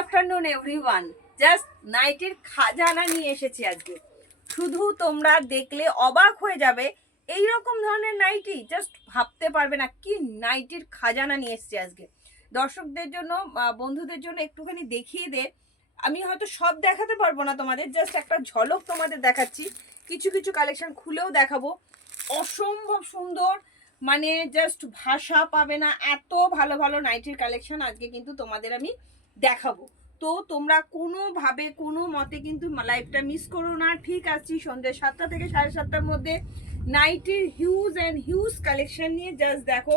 Afternoon everyone. Just নাইটির খাজানা নিয়ে এসেছি আজকে। শুধু তোমরা দেখলে অবাক হয়ে যাবে, এই রকম ধরনের নাইটি জাস্ট ভাবতে পারবে না কি নাইটির খাজানা নিয়ে এসেছি আজকে দর্শকদের জন্য, বন্ধুদের জন্য একটুখানি দেখিয়ে দে। আমি হয়তো সব দেখাতে পারবো না তোমাদের, জাস্ট একটা ঝলক তোমাদের দেখাচ্ছি। কিছু কিছু কালেকশন খুলেও দেখাবো। অসম্ভব সুন্দর, মানে জাস্ট ভাষা পাবে না, এত ভালো ভালো নাইটির কালেকশন আজকে কিন্তু তোমাদের আমি দেখাবো। তো তোমরা কোনোভাবে কোনো মতে কিন্তু লাইভটা মিস করো না। ঠিক আছি সন্ধ্যে 7টা থেকে 7:30টার মধ্যে নাইটির হিউজ অ্যান্ড হিউজ কালেকশন নিয়ে। জাস্ট দেখো।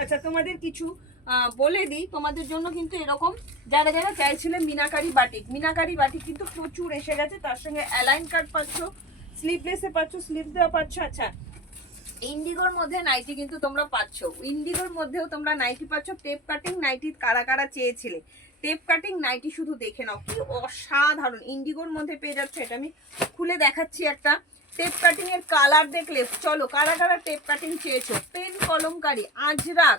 আচ্ছা, তোমাদের কিছু বলে দিই, তোমাদের জন্য কিন্তু এরকম যারা যারা চাইছিলেন মিনাকারি বাটিক, মিনাকারি বাটিক কিন্তু প্রচুর এসে গেছে। তার সঙ্গে অ্যালাইন কাট পাচ্ছ, স্লিভলেসে পাচ্ছ, স্লিভ দেওয়া পাচ্ছ। আচ্ছা, ইন্ডিগোর মধ্যে নাইটি কিন্তু তোমরা পাচ্ছ, ইন্ডিগোর মধ্যেও তোমরা নাইটি পাচ্ছ। টেপ কাটিং নাইটি কারা কারা চেয়েছিলে, টেপ কাটিং নাইটি শুধু দেখে নাও কি অসাধারণ। ইন্ডিগোর মধ্যে পেয়ে যাচ্ছে, এটা আমি খুলে দেখাচ্ছি একটা। টেপ কাটিং এর কালার দেখলে চলো, কারা কারা টেপ কাটিং চেয়েছো। পেন কলমকারি, আজরাক,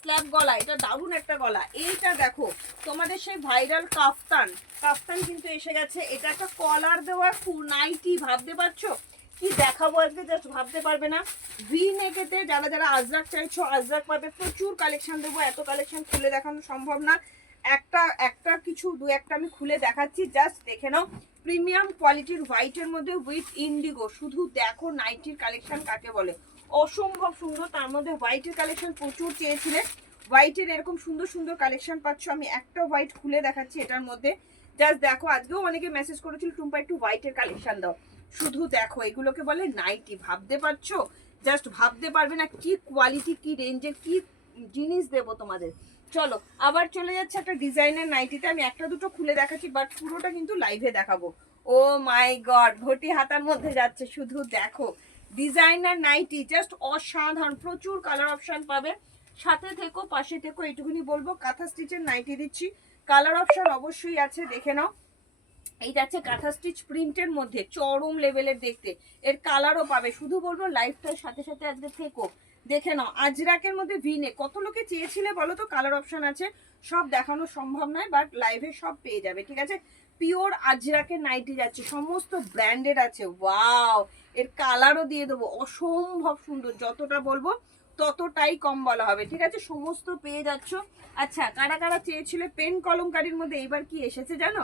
স্ল্যাব গলা, এটা দারুণ একটা গলা। এইটা দেখো তোমাদের সেই ভাইরাল কাফতান, কাফতান কিন্তু এসে গেছে। এটা একটা কলার দেওয়া নাইটি, ভাবতে পারছো কি দেখাবো আজকে, জাস্ট ভাবতে পারবে না। ভি নেকেতে যারা যারা আজরাক চাইছো আজরাক পাবে, প্রচুর কালেকশন দেবো। এত কালেকশন খুলে দেখানো সম্ভব না, একটা একটা কিছু দু একটা আমি খুলে দেখাচ্ছি, জাস্ট দেখে নাও। প্রিমিয়াম কোয়ালিটির হোয়াইটের মধ্যে উইথ ইন্ডিগো, শুধু দেখো নাইটির কালেকশন কাকে বলে, অসম্ভব সুন্দর। তার মধ্যে হোয়াইটের কালেকশন প্রচুর চেয়েছিলে, হোয়াইটের এরকম সুন্দর সুন্দর কালেকশন পাচ্ছ। আমি একটা হোয়াইট খুলে দেখাচ্ছি এটার মধ্যে, জাস্ট দেখো। আজকেও অনেকে মেসেজ করেছিল টুম্পা একটু হোয়াইটের কালেকশন দাও, শুধু দেখো। এগুলোকে বলে নাইটি, ভাবতে পারছো, জাস্ট ভাবতে পারবে না কি কোয়ালিটি, কি রেঞ্জের কি জিনিস দেবো তোমাদের। চলো আবার চলে যাচ্ছে একটা ডিজাইনের নাইটিতে। আমি একটা দুটো খুলে দেখাচ্ছি, বাট পুরোটা কিন্তু লাইভে দেখাবো। ও মাই গড, ঘটি হাতার মধ্যে যাচ্ছে, শুধু দেখো। ডিজাইনার নাইটি জাস্ট অসাধারণ, প্রচুর কালার অপশন পাবে। সাথে থেকো, পাশে থেকো, এইটুকুনি বলবো। কাঁথা স্টিচের নাইটি দিচ্ছি, কালার অপশন অবশ্যই আছে, দেখে নাও। এইটা আছে কাঁথা স্টিচ প্রিন্টের মধ্যে, চরম লেভেলের দেখতে। এর কালারও পাবে, শুধু বলবো লাইফটার সাথে সাথে আজকে থেকো, দেখে নাও। আজরাকের মধ্যে ভিনে কত লোকে চেয়েছিলে বলো তো, কালার অপশন আছে, সব দেখানো সম্ভব নয়, বাট লাইভে সব পেয়ে যাবে, ঠিক আছে। পিওর আজরাকের নাইটি যাচ্ছে, সমস্ত ব্র্যান্ডেড আছে। ওয়াও, এর কালারও দিয়ে দেবো, অসম্ভব সুন্দর। যতটা বলবো ততটাই কম বলা হবে, ঠিক আছে। সমস্ত পেয়ে যাচ্ছ। আচ্ছা, কারা কারা চেয়েছিলে পেন কলমকারির মধ্যে, এইবার কি এসেছে জানো,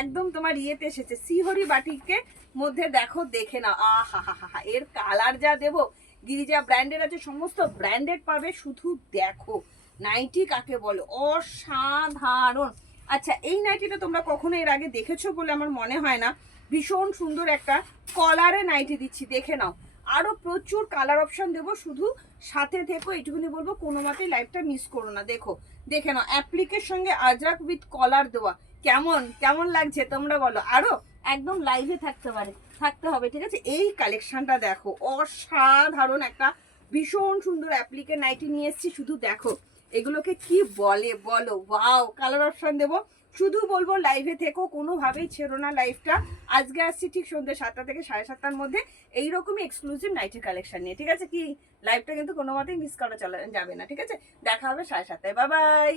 একদম তোমার ইয়েতে এসেছে, সিহরি বাটিকের মধ্যে। দেখো, দেখে না, আহা হা হা হা, এর কালার যা দেবো। গিরিজা ব্র্যান্ডেড আছে, সমস্ত ব্র্যান্ডেড পাবে, শুধু দেখো নাইটি কাকে বলে, অসাধারণ। আচ্ছা, এই নাইটিটা তোমরা কখনো এর আগে দেখেছো বলে আমার মনে হয় না। ভীষণ সুন্দর একটা কলারে নাইটি দিচ্ছি, দেখে নাও। আরো প্রচুর কালার অপশন দেবো, শুধু সাথে থেকো, এইটুকুনি বলবো। কোনো মতেই লাইভটা মিস করো না, দেখো দেখে নাও। অ্যাপ্লিকের সঙ্গে আজরাক উইথ কলার দেওয়া, কেমন কেমন লাগছে তোমরা বলো। আরো একদম লাইভে থাকতে হবে, ঠিক আছে। এই কালেকশনটা দেখো, অসাধারণ একটা ভীষণ সুন্দর অ্যাপ্লিকের নাইটি নিয়ে এসেছি, শুধু দেখো। এগুলোকে কি বলে বলো, ওয়াও। কালার অপশন দেবো, শুধু বলবো লাইভে থেকো, কোনোভাবেই ছেড়ো না লাইভটা। আজকে আসছি ঠিক সন্ধ্যে 7টা থেকে 7:30টার মধ্যে এইরকমই এক্সক্লুসিভ নাইটির কালেকশন নিয়ে, ঠিক আছে। কি লাইভটা কিন্তু কোনো মতেই মিস করা যাবে না, ঠিক আছে। দেখা হবে 7:30টায়। Bye bye.